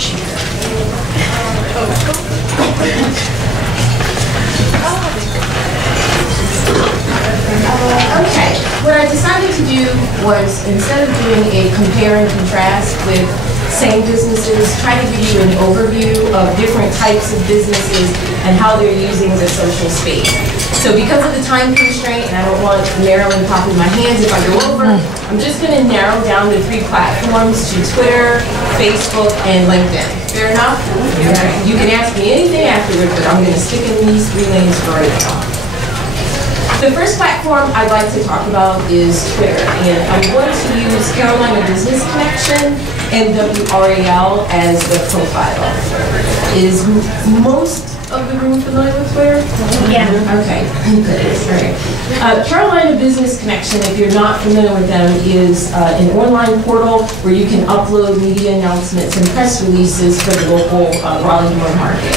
Okay, what I decided to do was, instead of doing a compare and contrast with same businesses, try to give you an overview of different types of businesses and how they're using the social space. So because of the time constraint, and I don't want Marilyn popping my hands if I go over, I'm just going to narrow down the 3 platforms to Twitter, Facebook, and LinkedIn. Fair enough? Okay. You can ask me anything afterward, but I'm going to stick in these 3 lanes for right now. The first platform I'd like to talk about is Twitter, and I'm going to use Carolina Business Connection and WRAL as the profile. Is most of the room familiar with Twitter? Yeah. Okay, good. All right. Carolina Business Connection, if you're not familiar with them, is an online portal where you can upload media announcements and press releases for the local Raleigh-Durham market.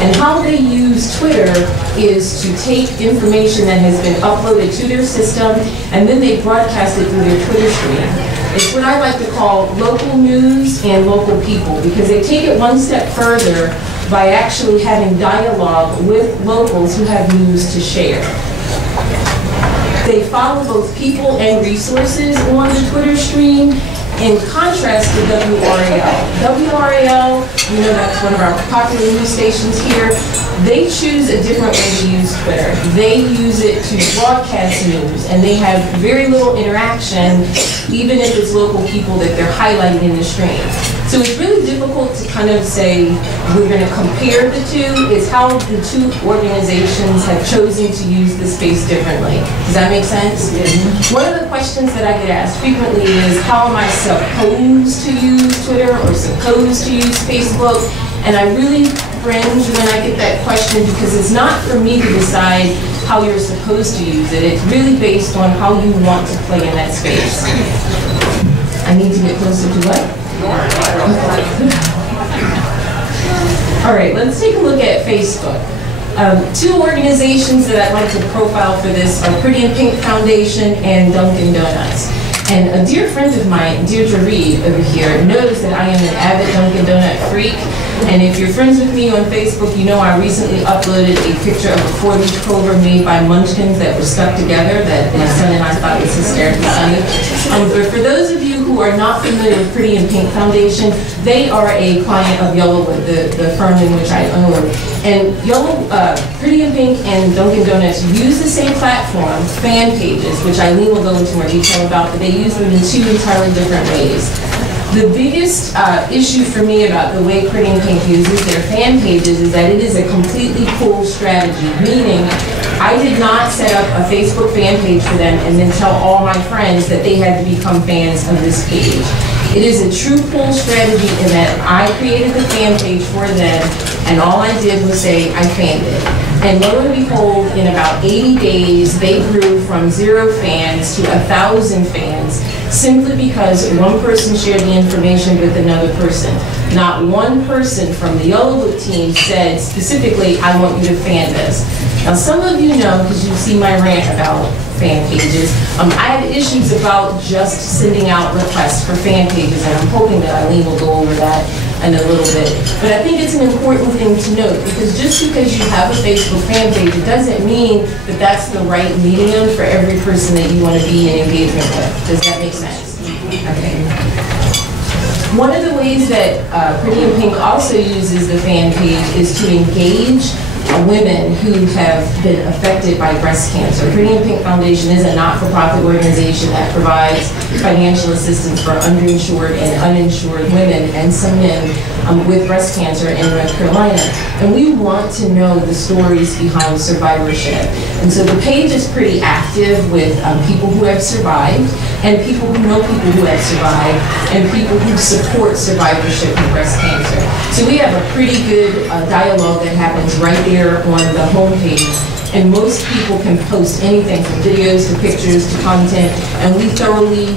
And how they use Twitter is to take information that has been uploaded to their system, and then they broadcast it through their Twitter stream. It's what I like to call local news and local people, because they take it one step further by actually having dialogue with locals who have news to share. They follow both people and resources on the Twitter stream, in contrast to WRAL. WRAL, you know, that's one of our popular news stations here. They choose a different way to use Twitter. They use it to broadcast news, and they have very little interaction, even if it's local people that they're highlighting in the stream. So it's really difficult to kind of say we're going to compare the two. It's how the 2 organizations have chosen to use the space differently. Does that make sense? Mm-hmm. One of the questions that I get asked frequently is, how am I supposed to use Twitter or supposed to use Facebook? And I really cringe when I get that question, because it's not for me to decide how you're supposed to use it. It's really based on how you want to play in that space. I need to get closer to what? All right, let's take a look at Facebook. 2 organizations that I'd like to profile for this are Pretty in Pink Foundation and Dunkin' Donuts. And a dear friend of mine, Deirdre Reed over here, knows that I am an avid Dunkin' Donut freak. And if you're friends with me on Facebook, you know I recently uploaded a picture of a 4-leaf clover made by munchkins that were stuck together that my son and I thought was hysterically funny. But for those of you who are not familiar with Pretty in Pink Foundation, they are a client of Yellowwood, the firm in which I own. And Pretty in Pink and Dunkin' Donuts use the same platform, fan pages, which Eileen will go into more detail about, but they use them in 2 entirely different ways. The biggest issue for me about the way Pretty in Pink uses their fan pages is that it is a completely pull strategy, meaning I did not set up a Facebook fan page for them and then tell all my friends that they had to become fans of this page. It is a true pull strategy in that I created the fan page for them, and all I did was say I fanned it. And lo and behold, in about 80 days, they grew from 0 fans to 1,000 fans, simply because one person shared the information with another person. Not one person from the Yellowwood team said specifically, I want you to fan this. Now, some of you know, because you see my rant about fan pages, I have issues about just sending out requests for fan pages, and I'm hoping that Eileen will go over that in a little bit. But I think it's an important thing to note, because just because you have a Facebook fan page, it doesn't mean that that's the right medium for every person that you want to be in engagement with. Does that make sense? Okay. One of the ways that Pretty in Pink also uses the fan page is to engage women who have been affected by breast cancer. Pretty in Pink Foundation is a not-for-profit organization that provides financial assistance for underinsured and uninsured women and some men with breast cancer in North Carolina. And we want to know the stories behind survivorship. And so the page is pretty active with people who have survived, and people who know people who have survived, and people who support survivorship of breast cancer. So we have a pretty good dialogue that happens right there on the homepage. And most people can post anything from videos to pictures to content, and we thoroughly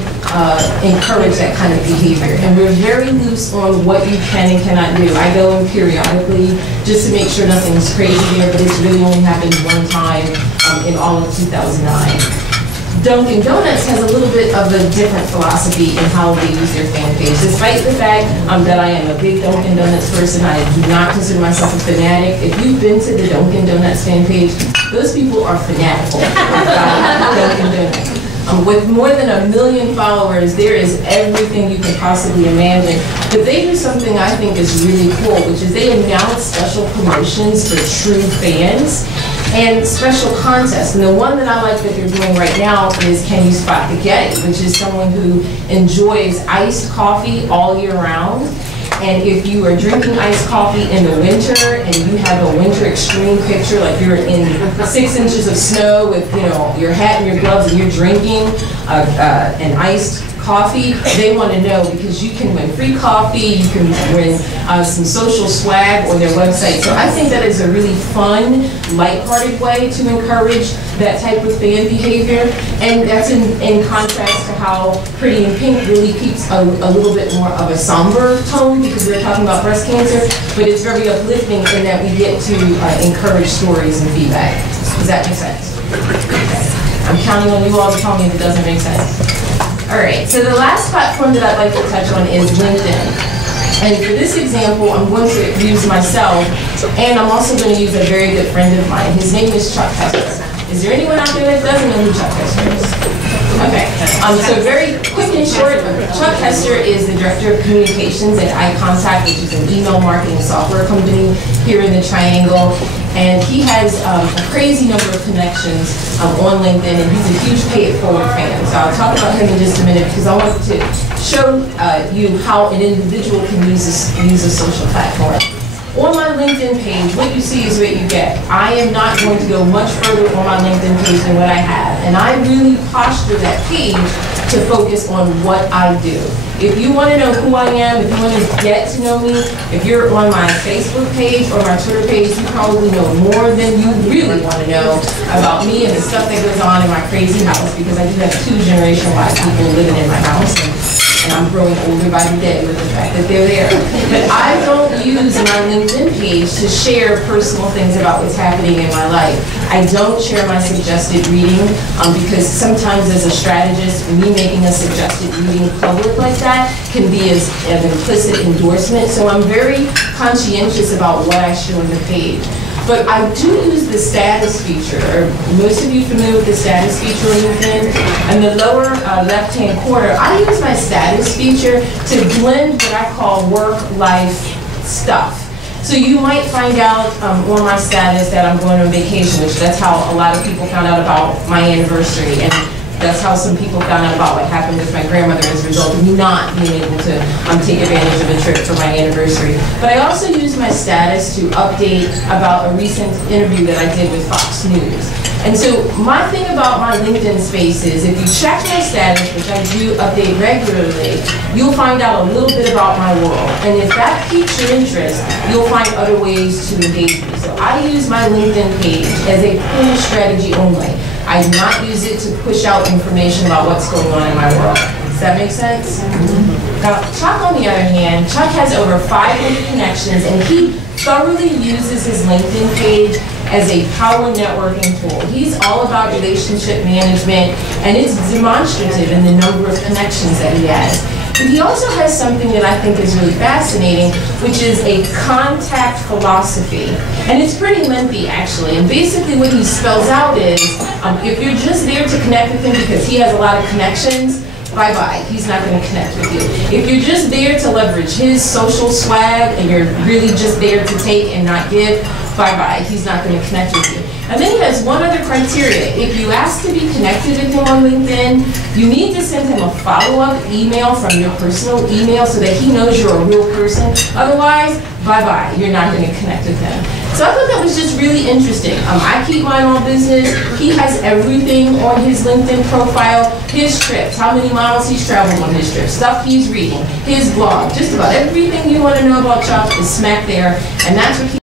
encourage that kind of behavior. And we're very loose on what you can and cannot do. I go in periodically just to make sure nothing's crazy there, but it's really only happened one time in all of 2009. Dunkin' Donuts has a little bit of a different philosophy in how they use their fan page. Despite the fact that I am a big Dunkin' Donuts person, I do not consider myself a fanatic. If you've been to the Dunkin' Donuts fan page, those people are fanatical about Dunkin' Donuts. With more than 1 million followers, there is everything you can possibly imagine. But they do something I think is really cool, which is they announce special promotions for true fans and special contests. And the one that I like that they're doing right now is Can You Spot the Getty, which is someone who enjoys iced coffee all year round. And if you are drinking iced coffee in the winter and you have a winter extreme picture, like you're in 6 inches of snow with your hat and your gloves and you're drinking an iced coffee, they want to know, because you can win free coffee, you can win some social swag on their website. So I think that is a really fun, lighthearted way to encourage that type of fan behavior. And that's in contrast to how Pretty in Pink really keeps a little bit more of a somber tone, because we're talking about breast cancer, but it's very uplifting in that we get to encourage stories and feedback. Does that make sense? Okay. I'm counting on you all to tell me if it doesn't make sense. All right, so the last platform that I'd like to touch on is LinkedIn. And for this example, I'm going to use myself, and I'm also going to use a very good friend of mine. His name is Chuck Hester. Is there anyone out there that doesn't know who Chuck Hester is? Okay, so very quick and short, Chuck Hester is the Director of Communications at iContact, which is an email marketing software company here in the Triangle. And he has a crazy number of connections on LinkedIn, and he's a huge Pay It Forward fan. So I'll talk about him in just a minute, because I want to show you how an individual can use a social platform. On my LinkedIn page, what you see is what you get. I am not going to go much further on my LinkedIn page than what I have. And I really posture that page to focus on what I do. If you want to know who I am, if you want to get to know me, if you're on my Facebook page or my Twitter page, you probably know more than you really want to know about me and the stuff that goes on in my crazy house, because I do have 2 generational-wise people living in my house. And I'm growing older by the day with the fact that they're there. But I don't use my LinkedIn page to share personal things about what's happening in my life. I don't share my suggested reading because sometimes as a strategist, me making a suggested reading public like that can be as an implicit endorsement. So I'm very conscientious about what I show on the page. But I do use the status feature. Are most of you familiar with the status feature on LinkedIn? In the lower left-hand corner, I use my status feature to blend what I call work-life stuff. So you might find out on my status that I'm going on vacation, which that's how a lot of people found out about my anniversary. And that's how some people found out about what happened with my grandmother as a result of me not being able to take advantage of a trip for my anniversary. But I also use my status to update about a recent interview that I did with Fox News. And so my thing about my LinkedIn space is if you check my status, which I do update regularly, you'll find out a little bit about my world. And if that piques your interest, you'll find other ways to engage me. So I use my LinkedIn page as a pull strategy only. I do not use it to push out information about what's going on in my world. Does that make sense? Now, Chuck, on the other hand, Chuck has over 500 connections, and he thoroughly uses his LinkedIn page as a power networking tool. He's all about relationship management, and it's demonstrative in the number of connections that he has. But he also has something that I think is really fascinating, which is a contact philosophy. And it's pretty lengthy, actually. And basically what he spells out is, if you're just there to connect with him because he has a lot of connections, bye-bye, he's not going to connect with you. If you're just there to leverage his social swag and you're really just there to take and not give, bye-bye, he's not going to connect with you. And then he has one other criteria. If you ask to be connected with him on LinkedIn, you need to send him a follow-up email from your personal email so that he knows you're a real person. Otherwise, bye-bye, you're not going to connect with him. So I thought that was just really interesting. I keep mine on business. He has everything on his LinkedIn profile. His trips, how many miles he's traveled on his trips, stuff he's reading, his blog, just about everything you want to know about Chuck is smack there. And that's what he